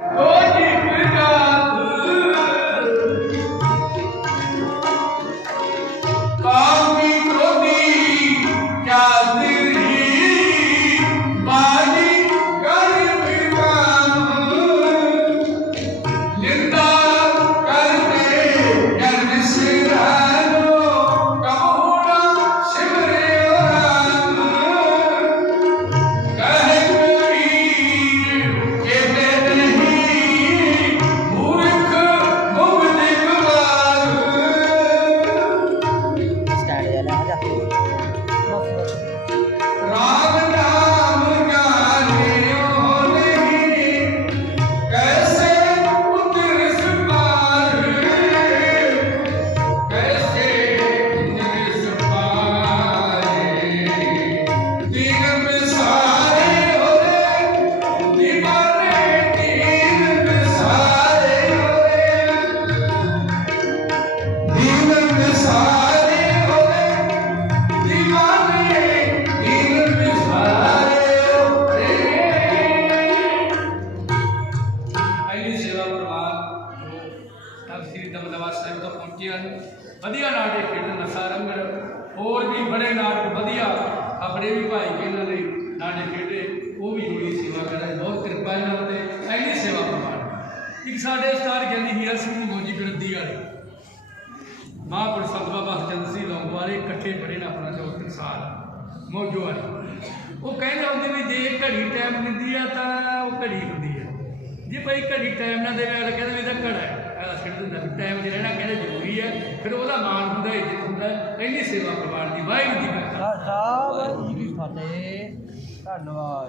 Go! ਵਧੀਆ ਨਾਟਕ ਖੇਡਣ ਨਸਾ ਰੰਗਰ ਹੋਰ ਵੀ ਬੜੇ ਨਾਟਕ ਵਧੀਆ ਆਪਣੇ ਵੀ ਭਾਈ ਕੇ ਇਹਨਾਂ ਨੇ ਨਾਟਕ ਖੇਡੇ, ਉਹ ਵੀ ਜੁੜੀ ਸੇਵਾ ਕਰਦੇ ਬਹੁਤ ਕਿਰਪਾ ਇਹਨਾਂ ਉੱਤੇ। ਪਹਿਲੀ ਸੇਵਾ ਪ੍ਰਵਾਨ। ਇੱਕ ਸਾਡੇ ਉਸਤਾਦ ਗਿਆਨੀ ਹੀਰਾ ਸਿੰਘ ਮੋਜੀ ਗਰਦੀ ਵਾਲੇ ਮਹਾਂਪੁਰਸ਼ ਸੰਤ ਬਾਬਾ ਹਰਚੰਦ ਸਿੰਘ ਲੌਂਗੋਵਾਲੇ ਇਕੱਠੇ ਬੜੇ ਨੇ ਆਪਣਾ ਜੋ ਸਾਲ ਮੋਜੋ ਵਾਲੇ। ਉਹ ਕਹਿੰਦੇ ਹੁੰਦੇ ਵੀ ਜੇ ਘੜੀ ਟਾਈਮ ਦਿੰਦੀ ਆ ਤਾਂ ਉਹ ਘੜੀ ਹੁੰਦੀ ਆ। ਜੇ ਭਾਈ ਘੜੀ ਟਾਈਮ ਨਾ ਦੇਵੇ, ਅਗਲਾ ਕਹਿੰਦਾ ਵੀ ਇਹਦਾ ਘੜਾ ਹੈ। ਅਗਲਾ ਛੱਡ ਦਿੰਦਾ ਟਾਈਮ ਦੇ ਰਹਿਣਾ ਕਹਿੰਦੇ ਜ਼ਰੂਰੀ ਹੈ, ਫਿਰ ਉਹਦਾ ਮਾਣ ਹੁੰਦਾ, ਇੱਜ਼ਤ ਹੁੰਦਾ, ਇੰਨੀ ਸੇਵਾ ਪ੍ਰਵਾਨ ਦੀ, ਵਾਹਿਗੁਰੂ ਜੀ ਕਾ ਖਾਲਸਾ। ਵਾਹਿਗੁਰੂ ਜੀ ਕੀ ਫਤਿਹ ਧੰਨਵਾਦ